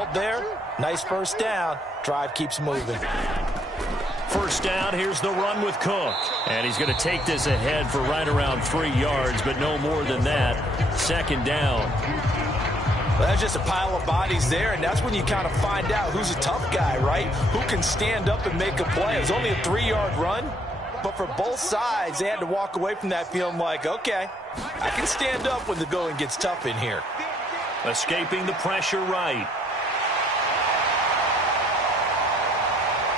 result there. Nice first down. Drive keeps moving. First down, here's the run with Cook. And he's going to take this ahead for right around 3 yards, but no more than that. Second down. Well, that's just a pile of bodies there, and that's when you kind of find out who's a tough guy, right? Who can stand up and make a play. It was only a 3-yard run, but for both sides, they had to walk away from that feeling like, okay, I can stand up when the going gets tough in here. Escaping the pressure right.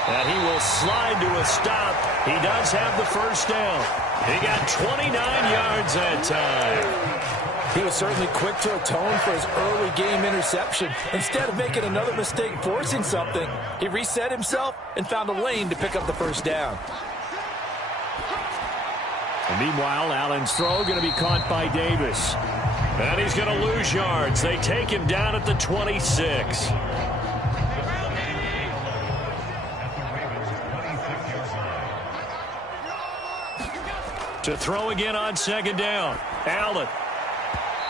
And he will slide to a stop. He does have the first down. He got 29 yards that time. He was certainly quick to atone for his early game interception. Instead of making another mistake forcing something, he reset himself and found a lane to pick up the first down. And meanwhile, Allen's throw going to be caught by Davis. And he's going to lose yards. They take him down at the 26. To throw again on second down. Allen.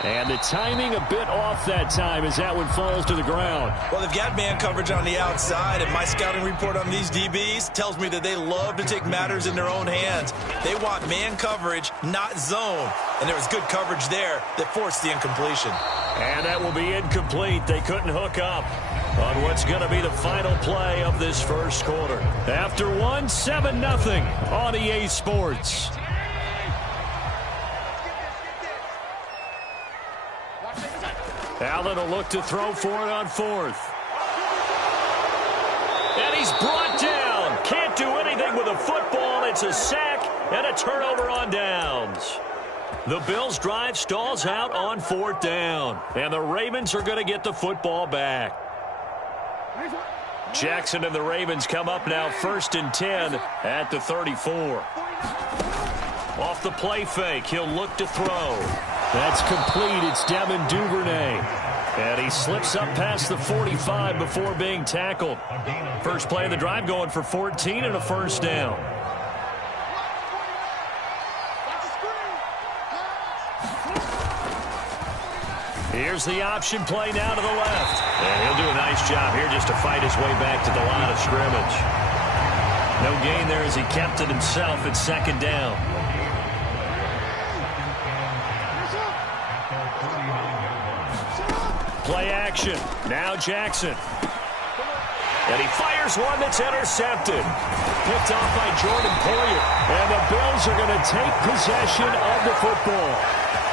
And the timing a bit off that time as that one falls to the ground. Well, they've got man coverage on the outside, and my scouting report on these DBs tells me that they love to take matters in their own hands. They want man coverage, not zone. And there was good coverage there that forced the incompletion. And that will be incomplete. They couldn't hook up on what's going to be the final play of this first quarter. After one, 7-0 on EA Sports. Allen will look to throw for it on fourth. And he's brought down. Can't do anything with a football. It's a sack and a turnover on downs. The Bills' drive stalls out on fourth down. And the Ravens are going to get the football back. Jackson and the Ravens come up now 1st and 10 at the 34. Off the play fake, he'll look to throw. That's complete. It's Devin Duvernay. And he slips up past the 45 before being tackled. First play of the drive going for 14 and a first down. Here's the option play now to the left. And he'll do a nice job here just to fight his way back to the line of scrimmage. No gain there as he kept it himself at second down. Play action. Now Jackson. And he fires one that's intercepted. Picked off by Jordan Poyer. And the Bills are going to take possession of the football.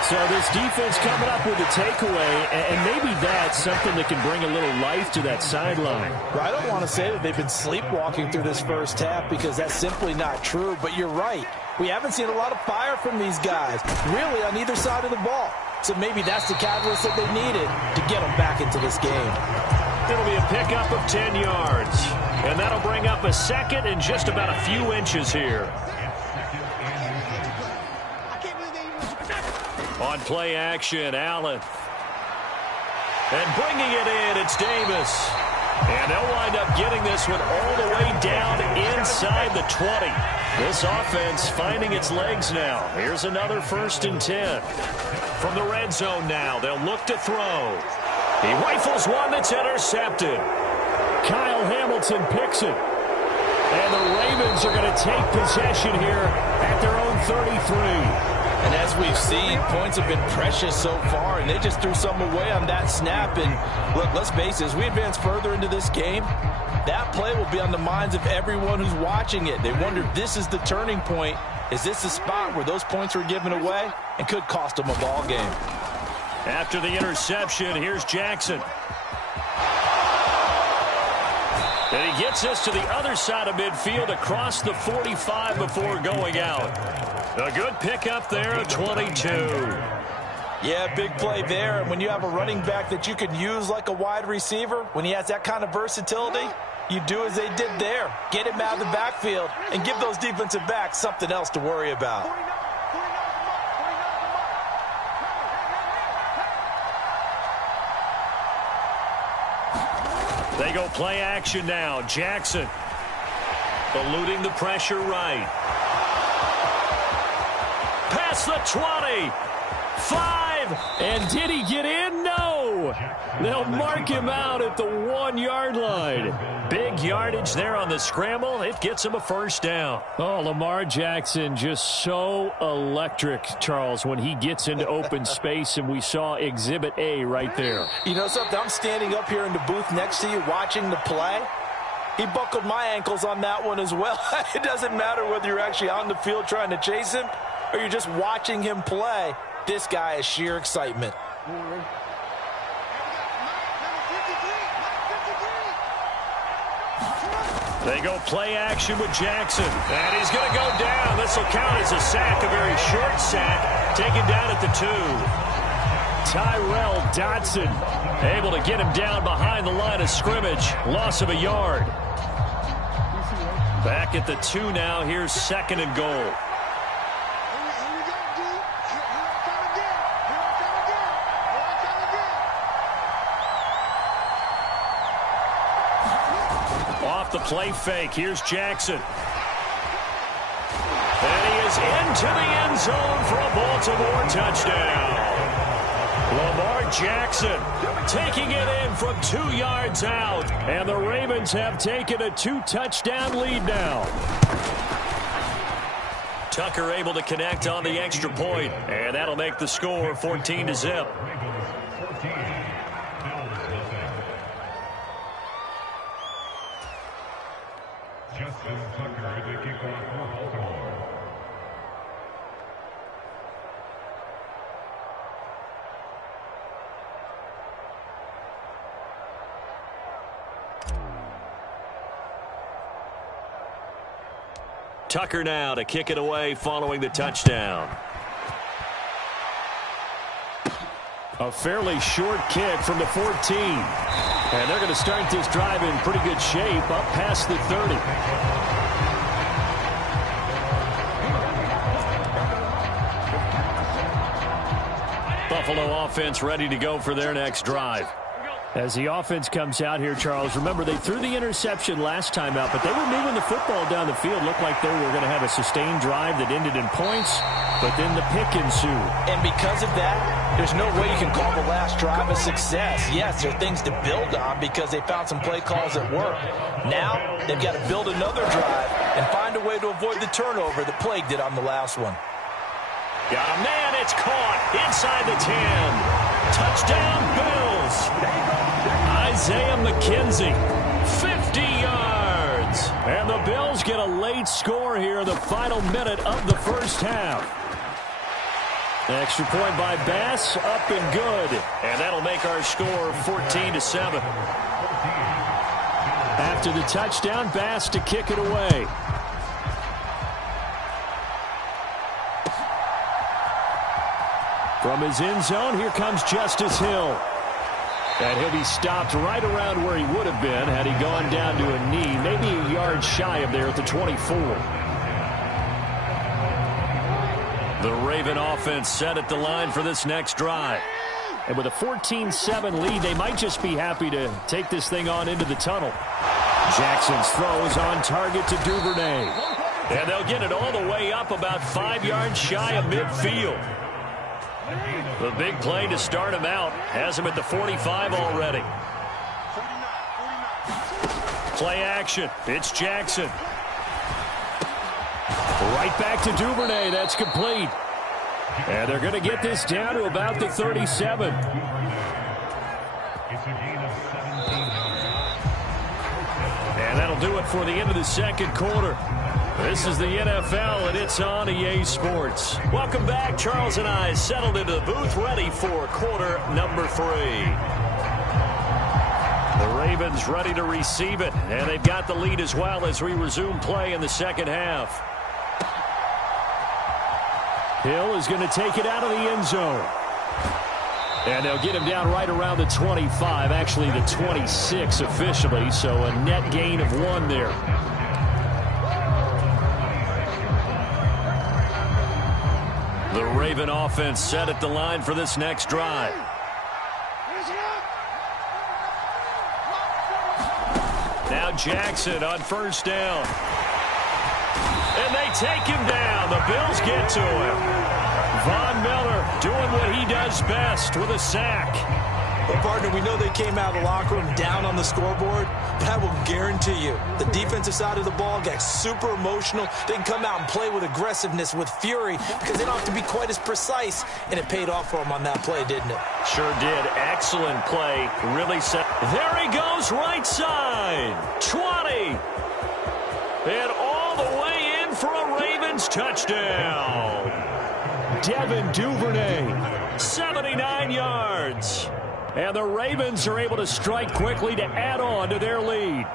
So this defense coming up with a takeaway, and maybe that's something that can bring a little life to that sideline. Well, I don't want to say that they've been sleepwalking through this first half because that's simply not true, but you're right. We haven't seen a lot of fire from these guys, really on either side of the ball. So maybe that's the catalyst that they needed to get them back into this game. It'll be a pickup of 10 yards. And that'll bring up a second and just about a few inches here. On play action, Allen. And bringing it in, it's Davis. And they'll wind up getting this one all the way down inside the 20. This offense finding its legs now. Here's another 1st and 10. From the red zone now, they'll look to throw. He rifles one that's intercepted. Kyle Hamilton picks it. And the Ravens are going to take possession here at their own 33. And as we've seen, points have been precious so far, and they just threw some away on that snap. And look, let's face it, as we advance further into this game, that play will be on the minds of everyone who's watching it. They wonder if this is the turning point. Is this the spot where those points were given away and could cost them a ball game? After the interception, here's Jackson. And he gets us to the other side of midfield across the 45 before going out. A good pickup there at 22. Yeah, big play there. And when you have a running back that you can use like a wide receiver, when he has that kind of versatility, you do as they did there. Get him out of the backfield and give those defensive backs something else to worry about. They go play action now. Jackson eluding the pressure right. Past the 20. 5. And did he get in? No. 2. They'll mark him out at the 1-yard line. Big yardage there on the scramble. It gets him a first down. Oh, Lamar Jackson just so electric, Charles, when he gets into open space, and we saw Exhibit A right there. You know something? I'm standing up here in the booth next to you watching the play. He buckled my ankles on that one as well. It doesn't matter whether you're actually on the field trying to chase him or you're just watching him play. This guy is sheer excitement. They go play action with Jackson. And he's going to go down. This will count as a sack, a very short sack. Taken down at the 2. Tyrell Dodson able to get him down behind the line of scrimmage. Loss of a yard. Back at the 2 now. Here's 2nd and goal. Off the play fake. Here's Jackson. And he is into the end zone for a Baltimore touchdown. Lamar Jackson taking it in from 2 yards out. And the Ravens have taken a 2-touchdown lead now. Tucker able to connect on the extra point. And that'll make the score 14-0. Tucker now to kick it away following the touchdown. A fairly short kick from the 14. And they're going to start this drive in pretty good shape up past the 30. Buffalo offense ready to go for their next drive. As the offense comes out here, Charles, remember they threw the interception last time out, but they were moving the football down the field. Looked like they were going to have a sustained drive that ended in points, but then the pick ensued. And because of that, there's no way you can call the last drive a success. Yes, there are things to build on because they found some play calls that work. Now, they've got to build another drive and find a way to avoid the turnover that plagued it on the last one. Got a man, it's caught inside the 10. Touchdown, Bills. Isaiah McKenzie, 50 yards. And the Bills get a late score here in the final minute of the first half. Extra point by Bass, up and good. And that'll make our score 14-7. After the touchdown, Bass to kick it away. From his end zone, here comes Justice Hill. And he'll be stopped right around where he would have been had he gone down to a knee, maybe a yard shy of there at the 24. The Raven offense set at the line for this next drive. And with a 14-7 lead, they might just be happy to take this thing on into the tunnel. Jackson's throw is on target to Duvernay. And they'll get it all the way up about 5 yards shy of midfield. The big play to start him out has him at the 45 already. Play action. It's Jackson. Right back to Duvernay. That's complete. And they're going to get this down to about the 37. And that'll do it for the end of the second quarter. This is the NFL, and it's on EA Sports. Welcome back. Charles and I settled into the booth, ready for quarter number 3. The Ravens ready to receive it, and they've got the lead as well as we resume play in the second half. Hill is going to take it out of the end zone. And they'll get him down right around the 25, actually the 26 officially, so a net gain of 1 there. The Raven offense set at the line for this next drive. Now Jackson on first down. And they take him down. The Bills get to him. Von Miller doing what he does best with a sack. Well, partner, we know they came out of the locker room down on the scoreboard, but I will guarantee you the defensive side of the ball got super emotional. They can come out and play with aggressiveness, with fury, because they don't have to be quite as precise, and it paid off for them on that play, didn't it? Sure did. Excellent play. Really set. There he goes, right side. 20. And all the way in for a Ravens touchdown. Devin Duvernay, 79 yards. And the Ravens are able to strike quickly to add on to their lead.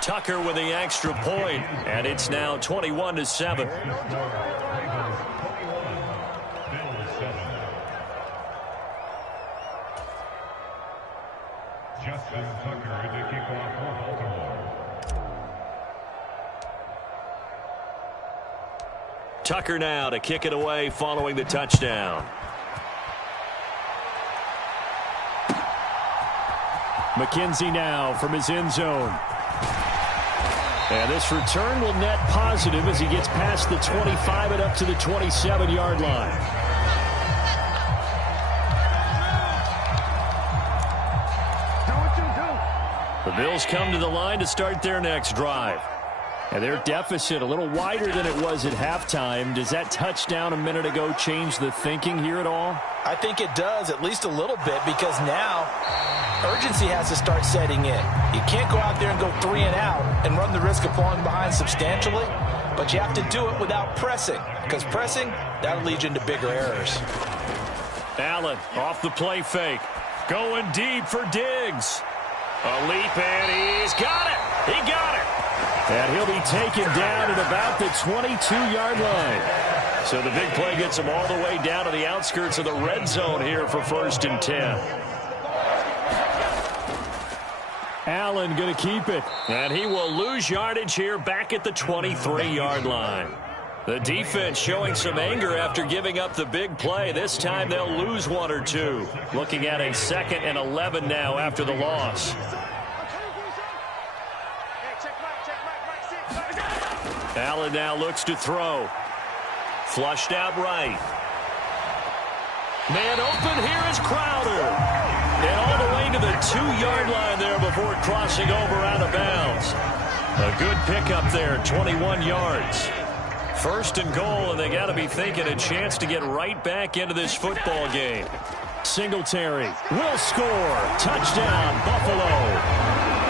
Tucker with the extra point, and it's now 21-7. Justin Tucker to kick off for Baltimore. Tucker now to kick it away following the touchdown. McKenzie now from his end zone. And this return will net positive as he gets past the 25 and up to the 27-yard line. The Bills come to the line to start their next drive. And their deficit a little wider than it was at halftime. Does that touchdown a minute ago change the thinking here at all? I think it does, at least a little bit, because now urgency has to start setting in. You can't go out there and go 3 and out and run the risk of falling behind substantially, but you have to do it without pressing, because pressing, that'll lead you into bigger errors. Allen off the play fake. Going deep for Diggs. A leap, and he's got it. He got it. And he'll be taken down at about the 22-yard line. So the big play gets him all the way down to the outskirts of the red zone here for 1st and 10. Allen going to keep it. And he will lose yardage here back at the 23-yard line. The defense showing some anger after giving up the big play. This time they'll lose 1 or 2. Looking at a 2nd and 11 now after the loss. Allen now looks to throw. Flushed out right. Man open here is Crowder. And all the way to the 2-yard line there before crossing over out of bounds. A good pickup there, 21 yards. 1st and goal, and they got to be thinking a chance to get right back into this football game. Singletary will score. Touchdown, Buffalo.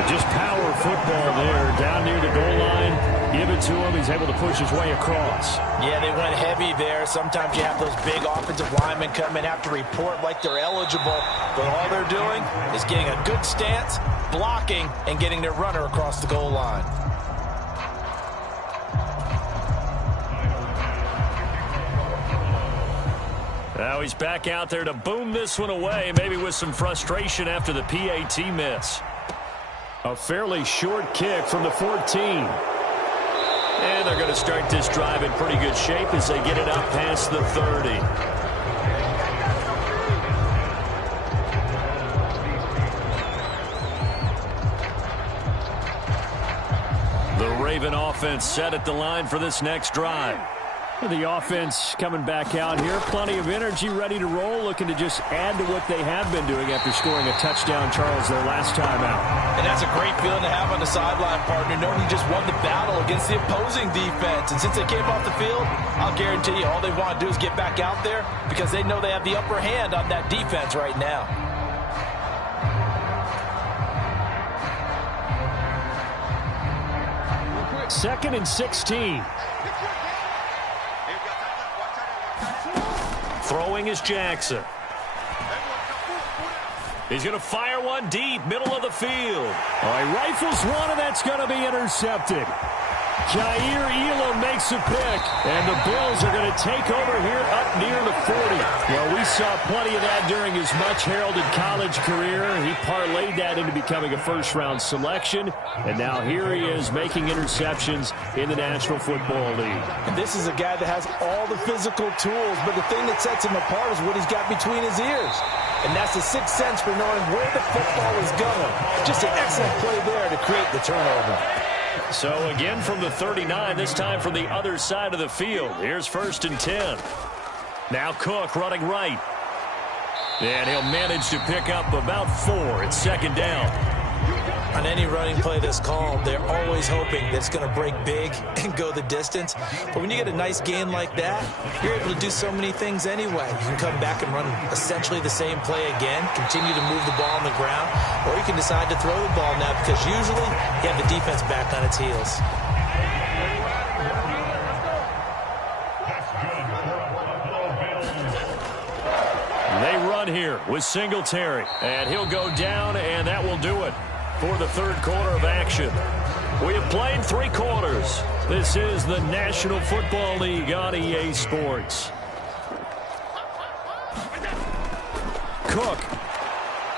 Just power football there down near the goal line. Give it to him. He's able to push his way across. Yeah, they went heavy there. Sometimes you have those big offensive linemen come in, have to report like they're eligible. But all they're doing is getting a good stance, blocking, and getting their runner across the goal line. Now he's back out there to boom this one away, maybe with some frustration after the PAT miss. A fairly short kick from the 14. And they're going to start this drive in pretty good shape as they get it out past the 30. The Raven offense set at the line for this next drive. The offense coming back out here. Plenty of energy, ready to roll, looking to just add to what they have been doing after scoring a touchdown, Charles, their last time out. And that's a great feeling to have on the sideline, partner, knowing you just won the battle against the opposing defense. And since they came off the field, I'll guarantee you all they want to do is get back out there because they know they have the upper hand on that defense right now. Second and 16. Throwing is Jackson. He's going to fire one deep, middle of the field. Oh, he rifles one, and that's going to be intercepted. Jair Elam makes a pick, and the Bills are going to take over here up near the 40. Well, we saw plenty of that during his much-heralded college career. He parlayed that into becoming a first-round selection, and now here he is making interceptions in the National Football League. And this is a guy that has all the physical tools, but the thing that sets him apart is what he's got between his ears. And that's the sixth sense for knowing where the football is going. Just an excellent play there to create the turnover. So again from the 39, this time from the other side of the field. Here's 1st and 10. Now Cook running right. And he'll manage to pick up about 4. It's second down. On any running play that's called, they're always hoping that it's going to break big and go the distance. But when you get a nice gain like that, you're able to do so many things anyway. You can come back and run essentially the same play again, continue to move the ball on the ground, or you can decide to throw the ball now because usually you have the defense back on its heels. They run here with Singletary, and he'll go down, and that will do it for the third quarter of action. We have played 3 quarters. This is the National Football League on EA Sports. Cook.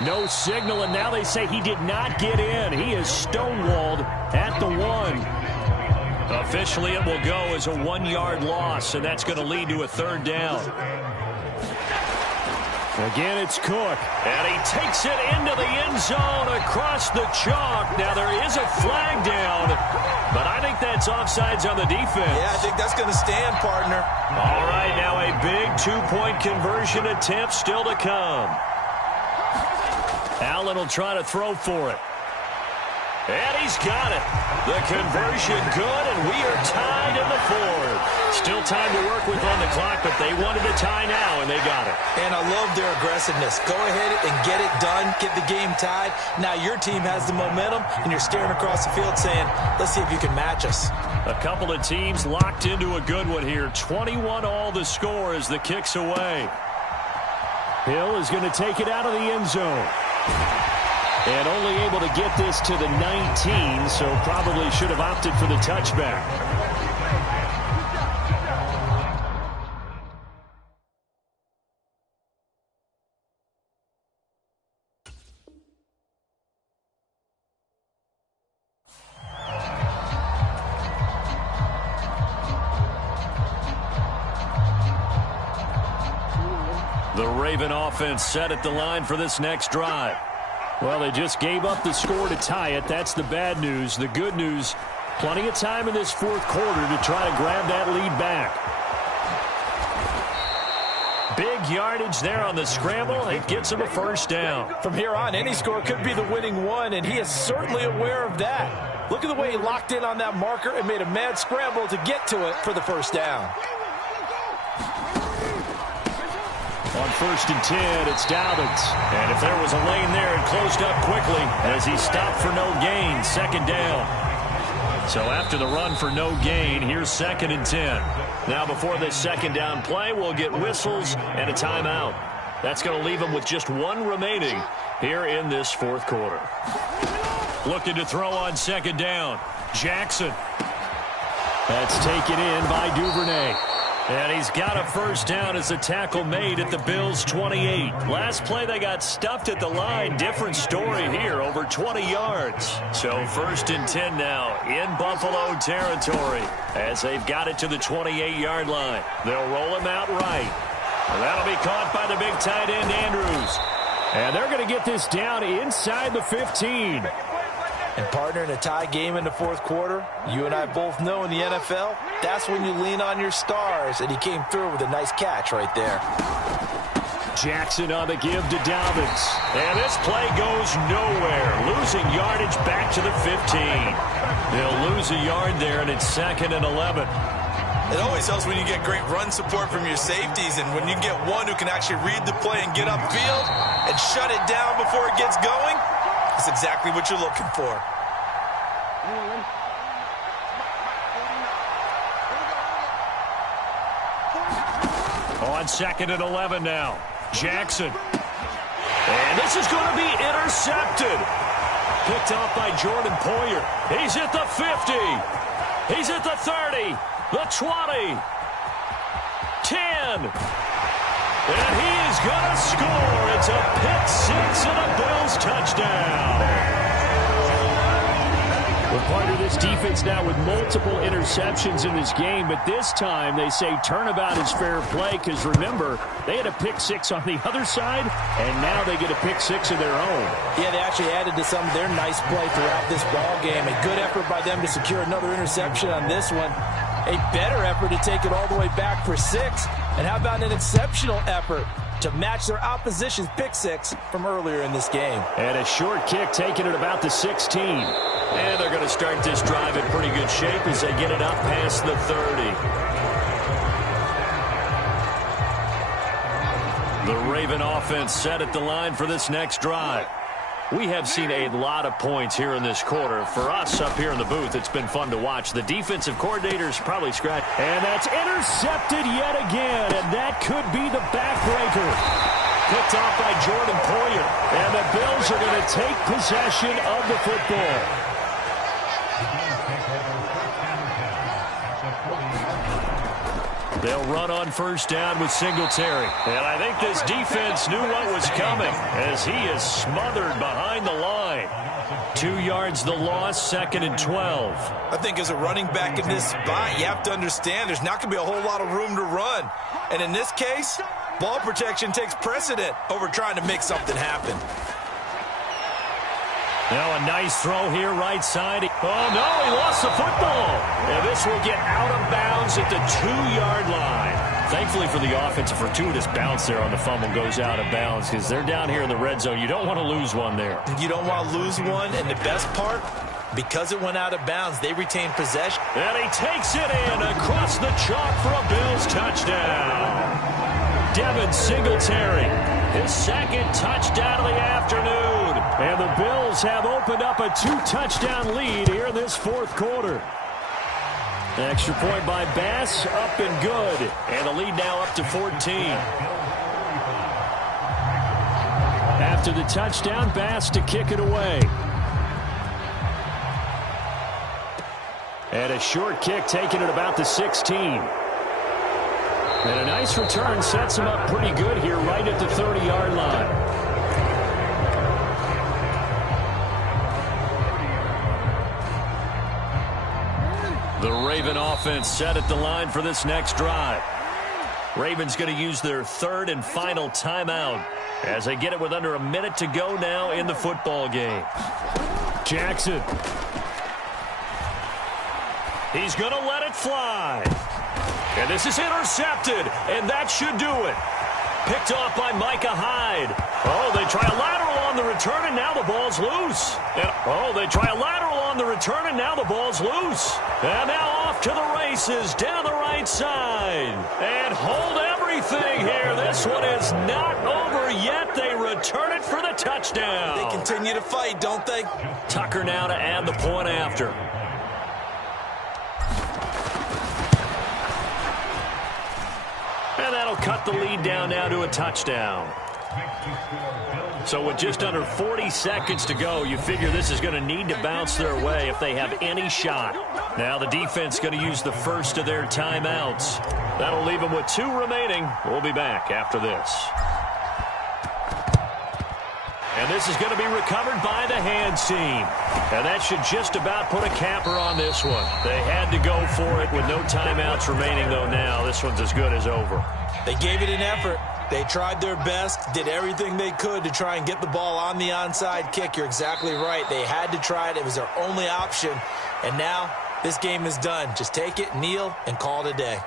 No signal, and now they say he did not get in. He is stonewalled at the 1. Officially, it will go as a 1-yard loss, and that's going to lead to a third down. Again, it's Cook, and he takes it into the end zone across the chalk. Now, there is a flag down, but I think that's offsides on the defense. Yeah, I think that's going to stand, partner. All right, now a big 2-point conversion attempt still to come. Allen will try to throw for it. And he's got it. The conversion good, and we are tied in the 4th. Still time to work with on the clock, but they wanted a tie now, and they got it. And I love their aggressiveness. Go ahead and get it done, get the game tied. Now your team has the momentum, and you're staring across the field saying, let's see if you can match us. A couple of teams locked into a good one here. 21 all the score as the kick's away. Hill is going to take it out of the end zone. And only able to get this to the 19, so probably should have opted for the touchback. The Raven offense set at the line for this next drive. Well, they just gave up the score to tie it. That's the bad news. The good news, plenty of time in this 4th quarter to try to grab that lead back. Big yardage there on the scramble. It gets him a first down. From here on, any score could be the winning one, and he is certainly aware of that. Look at the way he locked in on that marker and made a mad scramble to get to it for the first down. On 1st and 10, it's Dobbins. And if there was a lane there, it closed up quickly as he stopped for no gain. Second down. So after the run for no gain, here's 2nd and 10. Now before this second down play, we'll get whistles and a timeout. That's going to leave him with just 1 remaining here in this 4th quarter. Looking to throw on 2nd down. Jackson. That's taken in by Duvernay. And he's got a first down as a tackle made at the Bills' 28. Last play, they got stuffed at the line. Different story here, over 20 yards. So 1st and 10 now in Buffalo territory as they've got it to the 28-yard line. They'll roll him out right. And that'll be caught by the big tight end, Andrews. And they're going to get this down inside the 15. And partner, in a tie game in the 4th quarter, you and I both know in the NFL, that's when you lean on your stars, and he came through with a nice catch right there. Jackson on the give to Dobbins. And this play goes nowhere. Losing yardage back to the 15. They'll lose a yard there, and it's 2nd and 11. It always helps when you get great run support from your safeties, and when you get one who can actually read the play and get upfield and shut it down before it gets going, that's exactly what you're looking for. On 2nd and 11 now. Jackson. And this is going to be intercepted. Picked off by Jordan Poyer. He's at the 50. He's at the 30. The 20. 10. And he is going to score. It's a pick six and a Bills touchdown. Well, part of this defense now with multiple interceptions in this game, but this time they say turnabout is fair play because, remember, they had a pick six on the other side, and now they get a pick six of their own. Yeah, they actually added to some of their nice play throughout this ball game. A good effort by them to secure another interception on this one. A better effort to take it all the way back for 6. And how about an exceptional effort to match their opposition's pick six from earlier in this game? And a short kick taken at about the 16. And they're going to start this drive in pretty good shape as they get it up past the 30. The Raven offense set at the line for this next drive. We have seen a lot of points here in this quarter. For us up here in the booth, it's been fun to watch. The defensive coordinators probably scratched. And that's intercepted yet again, and that could be the backbreaker. Picked off by Jordan Poyer. And the Bills are going to take possession of the football. They'll run on first down with Singletary. And I think this defense knew what was coming as he is smothered behind the line. 2 yards the loss, 2nd and 12. I think as a running back in this spot, you have to understand there's not going to be a whole lot of room to run. And in this case, ball protection takes precedent over trying to make something happen. Now a nice throw here right side. Oh, no, he lost the football. And this will get out of bounds at the 2-yard line. Thankfully for the offense, a fortuitous bounce there on the fumble goes out of bounds because they're down here in the red zone. You don't want to lose one there. You don't want to lose one, and the best part, because it went out of bounds, they retain possession. And he takes it in across the chalk for a Bills touchdown. Devin Singletary, his 2nd touchdown of the afternoon. And the Bills have opened up a 2-touchdown lead here in this 4th quarter. Extra point by Bass, up and good. And the lead now up to 14. After the touchdown, Bass to kick it away. And a short kick taken at about the 16. And a nice return sets him up pretty good here right at the 30-yard line. The Raven offense set at the line for this next drive. Ravens going to use their 3rd and final timeout as they get it with under a minute to go now in the football game. Jackson. He's going to let it fly. And this is intercepted, and that should do it. Picked off by Micah Hyde. Oh, they try a lateral on the return, and now the ball's loose. They try a lateral on the return, and now the ball's loose. And now off to the races down the right side. And hold everything here. This one is not over yet. They return it for the touchdown. They continue to fight, don't they? Tucker now to add the point after. And that'll cut the lead down now to a touchdown. So with just under 40 seconds to go, you figure this is going to need to bounce their way if they have any shot. Now the defense going to use the first of their timeouts. That'll leave them with 2 remaining. We'll be back after this. And this is going to be recovered by the hands team. And that should just about put a capper on this one. They had to go for it with no timeouts remaining, though, now. This one's as good as over. They gave it an effort. They tried their best, did everything they could to try and get the ball on the onside kick. You're exactly right. They had to try it. It was their only option. And now this game is done. Just take it, kneel, and call it a day.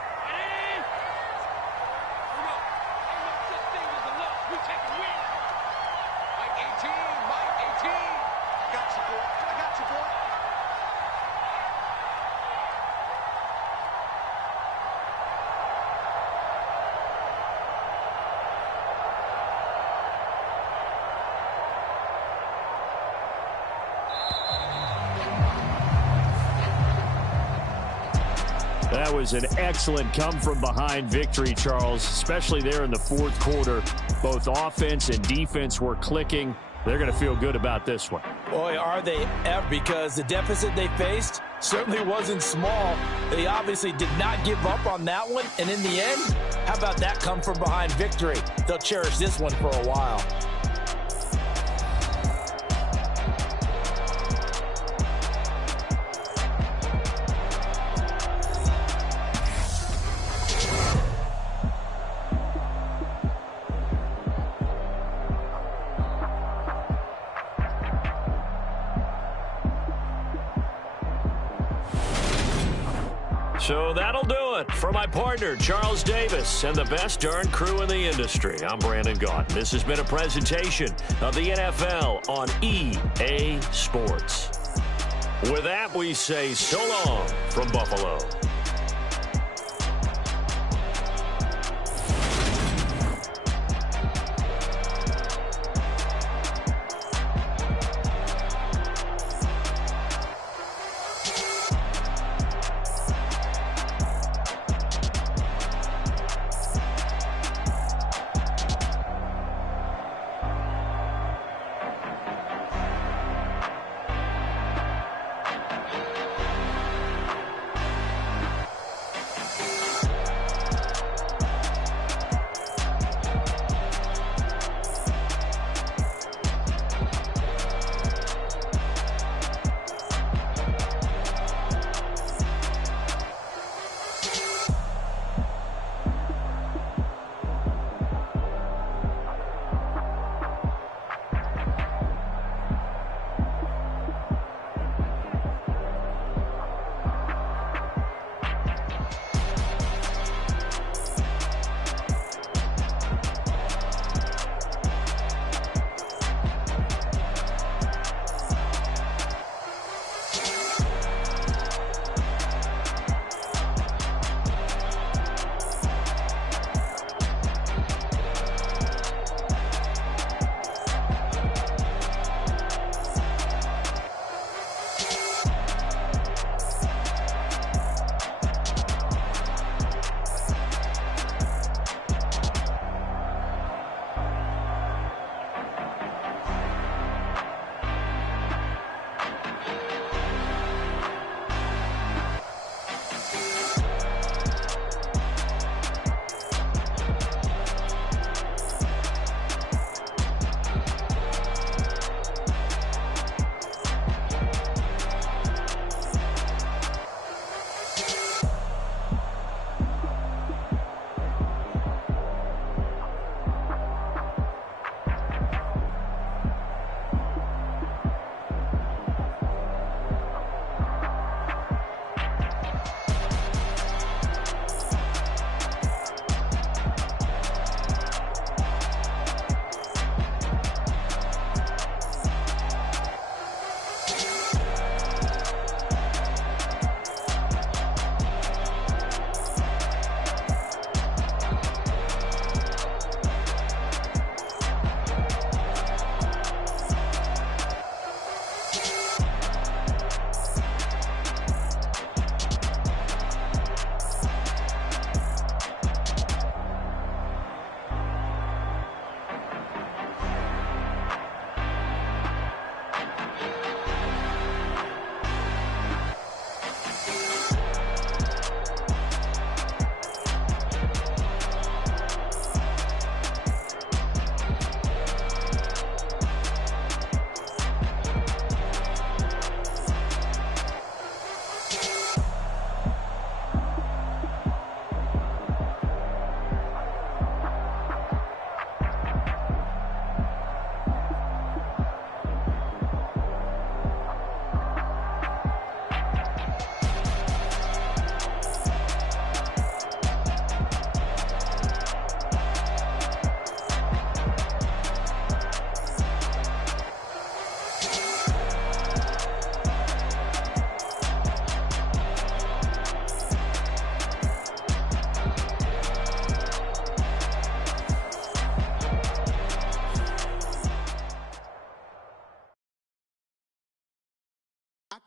That was an excellent come-from-behind victory, Charles, especially there in the 4th quarter. Both offense and defense were clicking. They're going to feel good about this one. Boy, are they ever, because the deficit they faced certainly wasn't small. They obviously did not give up on that one, and in the end, how about that come-from-behind victory? They'll cherish this one for a while. So that'll do it For my partner, Charles Davis, and the best darn crew in the industry, I'm Brandon Gaunt. This has been a presentation of the NFL on EA Sports. With that, we say so long from Buffalo.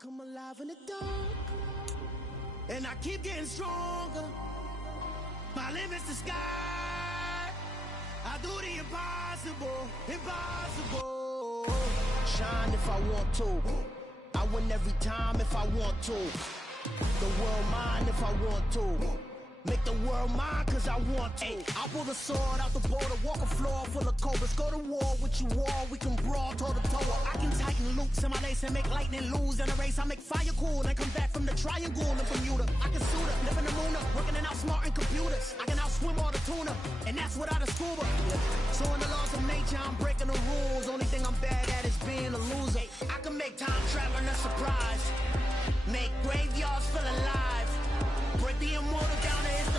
come alive in the dark, and I keep getting stronger. My limit's the sky. I do the impossible, impossible. Shine if I want to. I win every time if I want to. The world mine if I want to. Make the world mine cause I want to. I pull the sword out the border, walk a floor full of cobras. Go to war with you all, we can brawl toe to toe. I can tighten loops in my lace and make lightning lose in a race. I make fire cool and come back from the triangle in Bermuda. I can suit up, live in the moon up, working and outsmarting computers. I can outswim all the tuna, and that's without a scuba. So in the laws of nature, I'm breaking the rules. Only thing I'm bad at is being a loser. I can make time traveling a surprise. Make graveyards feel alive. Break the immortal down to his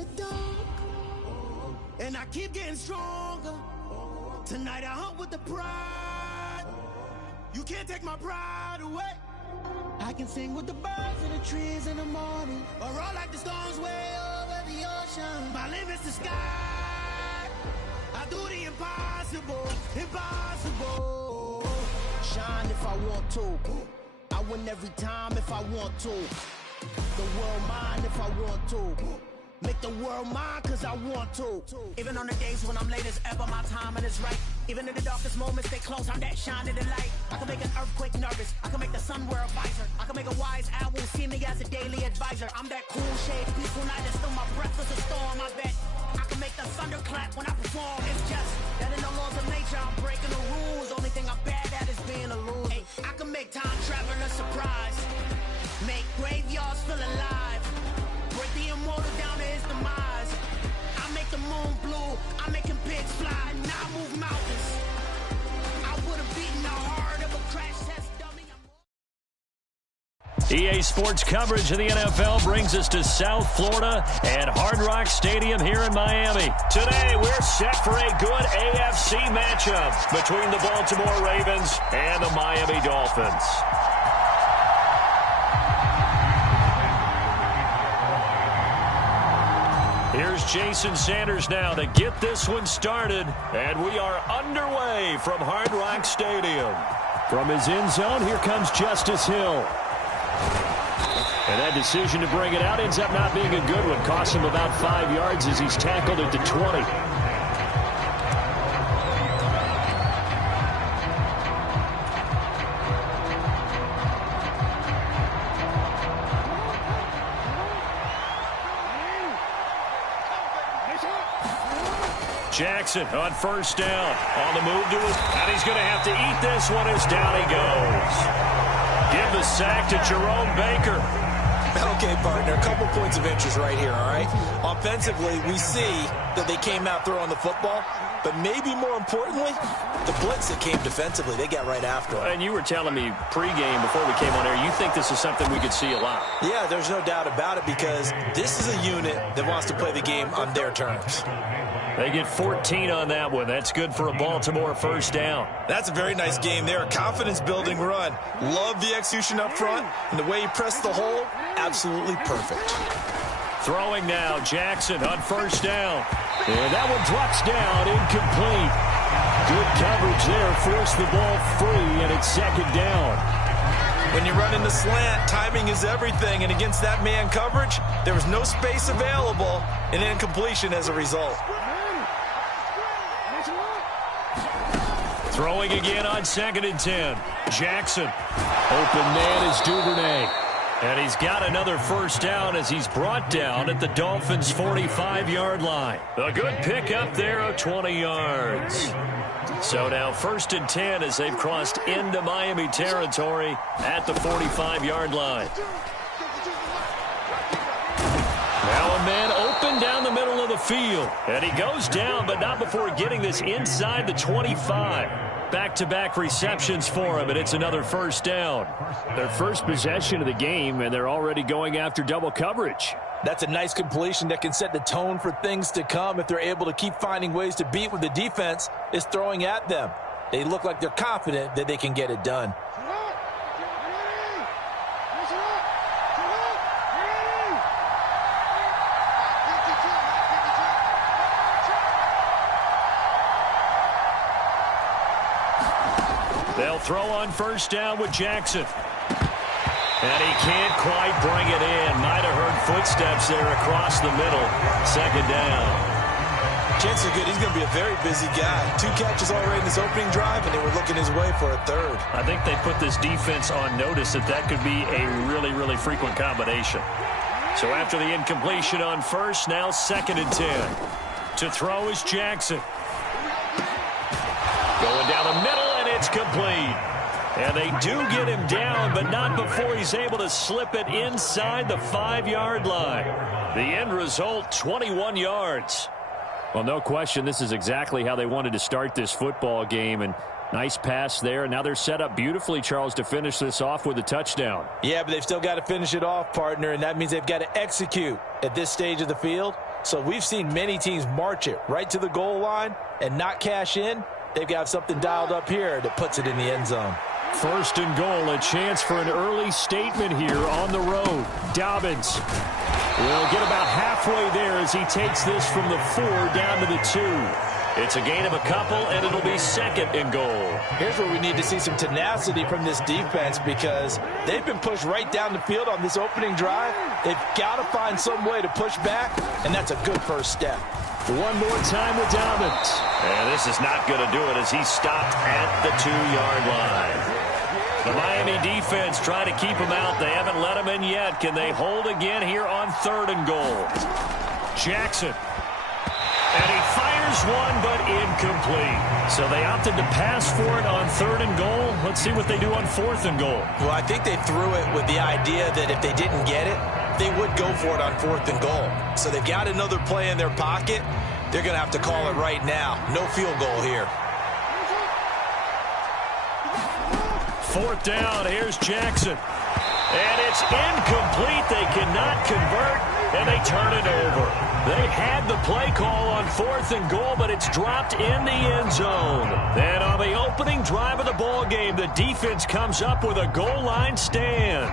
the dark, and I keep getting stronger. Tonight I hunt with the pride. You can't take my pride away. I can sing with the birds and the trees in the morning, or roll like the storms way over the ocean. My limit's the sky. I do the impossible, impossible. Shine if I want to. I win every time if I want to. The world mine if I want to. Make the world mine cause I want to. Even on the days when I'm late as ever, my timing is right. Even in the darkest moments, stay close, I'm that shining the light. I can make an earthquake nervous, I can make the sun wear a visor. I can make a wise owl see me as a daily advisor. I'm that cool shade, peaceful night, and still my breath is a storm, I bet. I can make the thunder clap when I perform. It's just that in the laws of nature, I'm breaking the rules. Only thing I'm bad at is being a loser. Hey, I can make time travel a surprise. Make graveyards feel alive. Break the immortal down to his demise. I make the moon blue. I'm making pigs fly. Now I move mountains. I would have beaten the heart of a crash test dummy. EA Sports coverage of the NFL brings us to South Florida and Hard Rock Stadium here in Miami. Today, we're set for a good AFC matchup between the Baltimore Ravens and the Miami Dolphins. Here's Jason Sanders now to get this one started, and we are underway from Hard Rock Stadium. From his end zone, here comes Justice Hill. And that decision to bring it out ends up not being a good one. Costs him about 5 yards as he's tackled at the 20. Jackson on first down. On the move to it. And he's going to have to eat this one as down he goes. Give the sack to Jerome Baker. Okay, partner, a couple points of interest right here, all right? Offensively, we see that they came out throwing the football, but maybe more importantly, the blitz that came defensively, they got right after it. And you were telling me pregame before we came on air, you think this is something we could see a lot. Yeah, there's no doubt about it because this is a unit that wants to play the game on their terms. They get 14 on that one. That's good for a Baltimore first down. That's a very nice game there. A confidence-building run. Love the execution up front, and the way he pressed the hole, absolutely perfect. Throwing now, Jackson on first down. And that one drops down, incomplete. Good coverage there, forced the ball free, and it's second down. When you run in the slant, timing is everything, and against that man coverage, there was no space available, and incompletion as a result. Throwing again on 2nd and 10. Jackson. Open man is Duvernay. And he's got another first down as he's brought down at the Dolphins' 45-yard line. A good pickup there of 20 yards. So now 1st and 10 as they've crossed into Miami territory at the 45-yard line. Now a man open down the middle of the field. And he goes down, but not before getting this inside the 25. Back-to-back receptions for him, and it's another first down. Their first possession of the game, and they're already going after double coverage. That's a nice completion that can set the tone for things to come if they're able to keep finding ways to beat what the defense is throwing at them. They look like they're confident that they can get it done. They'll throw on first down with Jackson. And he can't quite bring it in. Might have heard footsteps there across the middle. Second down. Chances are good. He's going to be a very busy guy. 2 catches already in his opening drive, and they were looking his way for a third. I think they put this defense on notice that that could be a really, really frequent combination. So after the incompletion on first, now 2nd and 10. To throw is Jackson. Going down the middle. It's complete. And they do get him down, but not before he's able to slip it inside the 5-yard line. The end result, 21 yards. Well, no question, this is exactly how they wanted to start this football game. And nice pass there. Now they're set up beautifully, Charles, to finish this off with a touchdown. Yeah, but they've still got to finish it off, partner, and that means they've got to execute at this stage of the field. So we've seen many teams march it right to the goal line and not cash in. They've got something dialed up here that puts it in the end zone. First and goal, a chance for an early statement here on the road. Dobbins will get about halfway there as he takes this from the 4 down to the 2. It's a gain of a couple, and it'll be second and goal. Here's where we need to see some tenacity from this defense because they've been pushed right down the field on this opening drive. They've got to find some way to push back, and that's a good first step. One more time with Dobbins. And this is not going to do it as he's stopped at the 2-yard line. The Miami defense trying to keep him out. They haven't let him in yet. Can they hold again here on 3rd and goal? Jackson. And he fires one, but incomplete. So they opted to pass for it on 3rd and goal. Let's see what they do on 4th and goal. Well, I think they threw it with the idea that if they didn't get it, they would go for it on 4th and goal. So they've got another play in their pocket. They're going to have to call it right now. No field goal here. 4th down, here's Jackson. And it's incomplete. They cannot convert, and they turn it over. They had the play call on 4th and goal, but it's dropped in the end zone. And on the opening drive of the ball game, the defense comes up with a goal line stand.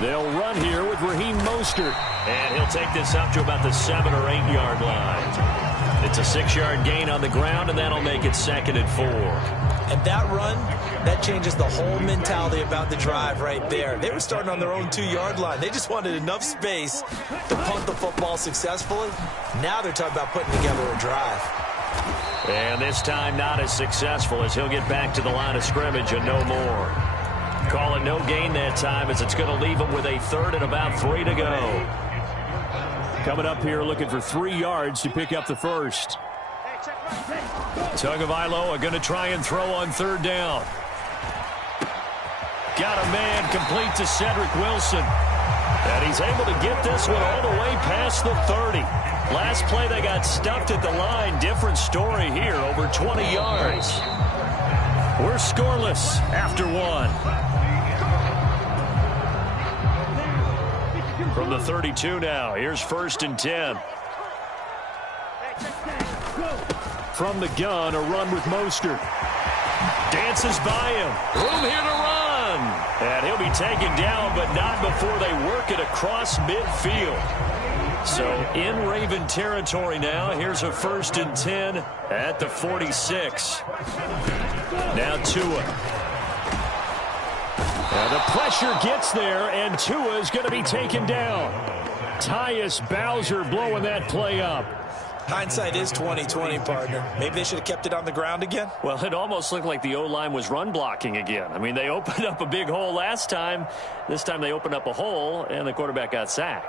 They'll run here with Raheem Mostert. And he'll take this up to about the 7 or 8 yard line. It's a 6-yard gain on the ground, and that'll make it 2nd and 4. And that run, that changes the whole mentality about the drive right there. They were starting on their own 2-yard line. They just wanted enough space to punt the football successfully. Now they're talking about putting together a drive. And this time not as successful as he'll get back to the line of scrimmage and no more. Call it no gain that time as it's going to leave him with a 3rd and about 3 to go. Coming up here looking for 3 yards to pick up the first. Tagovailoa going to try and throw on 3rd down. Got a man complete to Cedric Wilson. And he's able to get this one all the way past the 30. Last play they got stuffed at the line. Different story here, over 20 yards. We're scoreless after 1. From the 32 now, here's 1st and 10. From the gun, a run with Mostert. Dances by him. Room here to run. And he'll be taken down, but not before they work it across midfield. So in Raven territory now, here's a 1st and 10 at the 46. Now Tua. The pressure gets there, and Tua is going to be taken down. Tyus Bowser blowing that play up. Hindsight is 20/20, partner. Maybe they should have kept it on the ground again. Well, it almost looked like the O-line was run blocking again. I mean, they opened up a big hole last time. This time they opened up a hole, and the quarterback got sacked.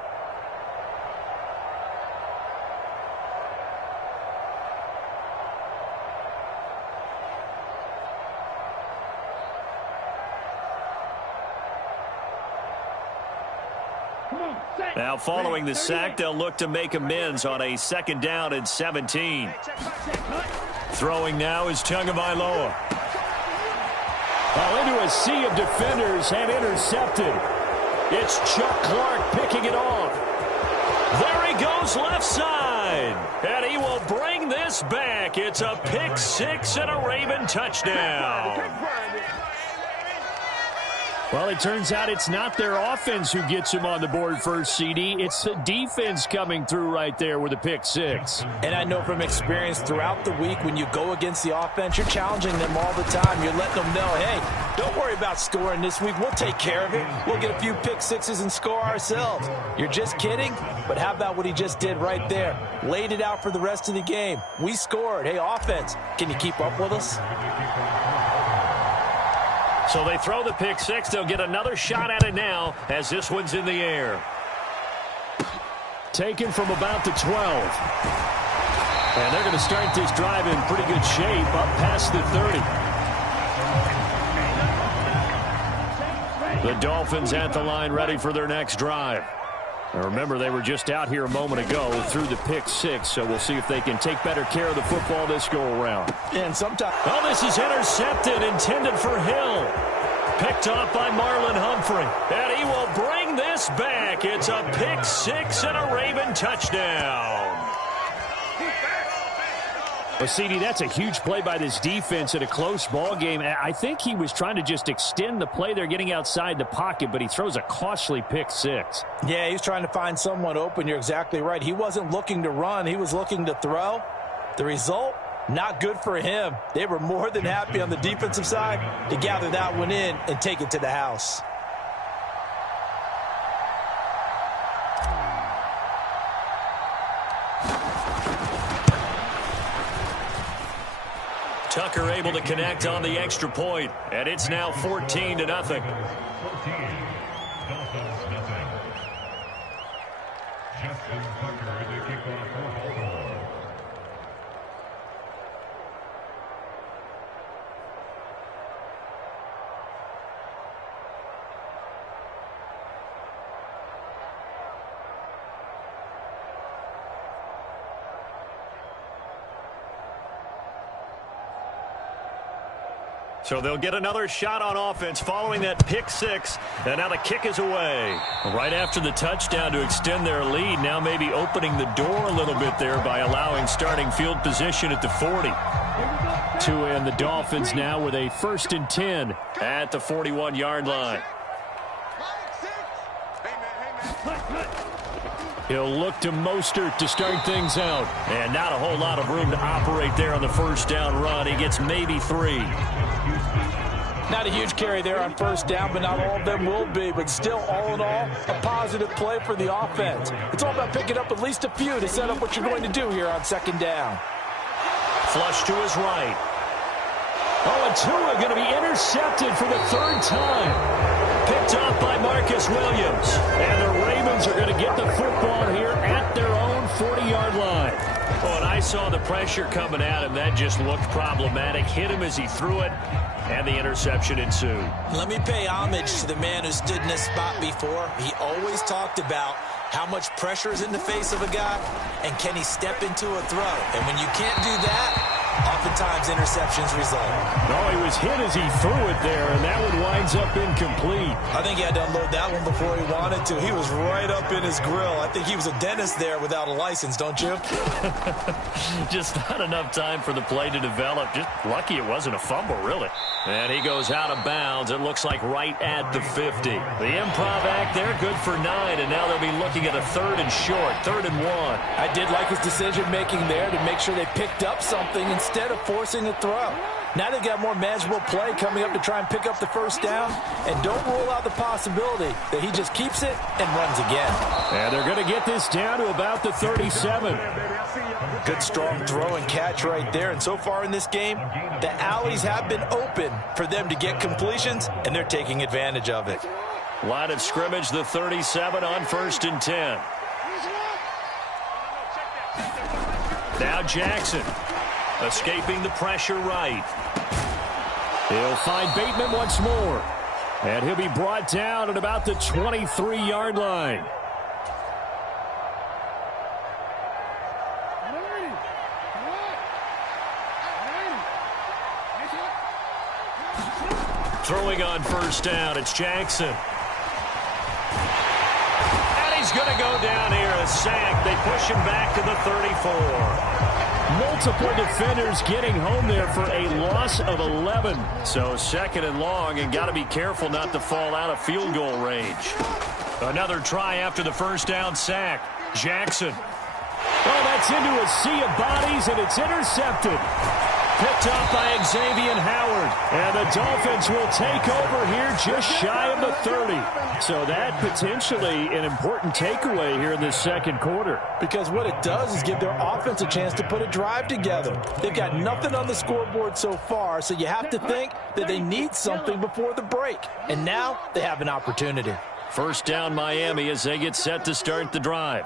Now following the sack, they'll look to make amends on a 2nd down and 17. Throwing now is Tagovailoa. Into a sea of defenders and intercepted. It's Chuck Clark picking it off. There he goes left side. And he will bring this back. It's a pick 6 and a Raven touchdown. Well, it turns out it's not their offense who gets him on the board first, CD. It's the defense coming through right there with a pick 6. And I know from experience throughout the week when you go against the offense, you're challenging them all the time. You're letting them know, hey, don't worry about scoring this week. We'll take care of it. We'll get a few pick 6s and score ourselves. You're just kidding? But how about what he just did right there? Laid it out for the rest of the game. We scored. Hey, offense, can you keep up with us? So they throw the pick 6. They'll get another shot at it now as this one's in the air. Taken from about the 12. And they're going to start this drive in pretty good shape up past the 30. The Dolphins at the line ready for their next drive. Now remember, they were just out here a moment ago through the pick six, so we'll see if they can take better care of the football this go-around. And sometimes... Oh, this is intercepted, intended for Hill. Picked off by Marlon Humphrey. And he will bring this back. It's a pick six and a Raven touchdown. Well, CD, that's a huge play by this defense in a close ball game. I think he was trying to just extend the play. They're getting outside the pocket, but he throws a costly pick six. Yeah, he's trying to find someone open. You're exactly right. He wasn't looking to run. He was looking to throw. The result, not good for him. They were more than happy on the defensive side to gather that one in and take it to the house. Tucker able to connect on the extra point, and it's now 14-0. 14. Dolphins nothing. Justin Tucker to kick off for Baltimore. So they'll get another shot on offense following that pick six, and now the kick is away. Right after the touchdown to extend their lead, now maybe opening the door a little bit there by allowing starting field position at the 40. Tua and the Dolphins now with a 1st and 10 at the 41-yard line. He'll look to Mostert to start things out. And not a whole lot of room to operate there on the first down run. He gets maybe 3. Not a huge carry there on first down, but not all of them will be. But still, all in all, a positive play for the offense. It's all about picking up at least a few to set up what you're going to do here on second down. Flush to his right. Oh, and Tua going to be intercepted for the 3rd time. Picked off by Marcus Williams. And the Ravens are going to get the football here at their own 40-yard line. Oh, and I saw the pressure coming at him. That just looked problematic. Hit him as he threw it, and the interception ensued. Let me pay homage to the man who stood in this spot before. He always talked about how much pressure is in the face of a guy, and can he step into a throw. And when you can't do that, oftentimes interceptions result. No, he was hit as he threw it there, and that one winds up incomplete. I think he had to unload that one before he wanted to. He was right up in his grill. I think he was a dentist there without a license, don't you? Just not enough time for the play to develop. Just lucky it wasn't a fumble, really. And he goes out of bounds. It looks like right at the 50. The improv act there, good for 9, and now they'll be looking at a 3rd and short, 3rd and 1. I did like his decision-making there to make sure they picked up something instead of forcing a throw. Now they've got more manageable play coming up to try and pick up the first down, and don't rule out the possibility that he just keeps it and runs again. And they're going to get this down to about the 37. Good strong throw and catch right there, and so far in this game, the alleys have been open for them to get completions, and they're taking advantage of it. Line of scrimmage, the 37 on 1st and 10. Now Jackson. Escaping the pressure right. He'll find Bateman once more. And he'll be brought down at about the 23-yard line. Throwing on first down, it's Jackson. And he's going to go down here, a sack. They push him back to the 34. Multiple defenders getting home there for a loss of 11. So 2nd and long, and got to be careful not to fall out of field goal range. Another try after the first down sack. Jackson. Oh, that's into a sea of bodies, and it's intercepted. Picked up by Xavier Howard. And the Dolphins will take over here just shy of the 30. So that potentially an important takeaway here in this 2nd quarter. Because what it does is give their offense a chance to put a drive together. They've got nothing on the scoreboard so far, so you have to think that they need something before the break. And now they have an opportunity. First down Miami as they get set to start the drive.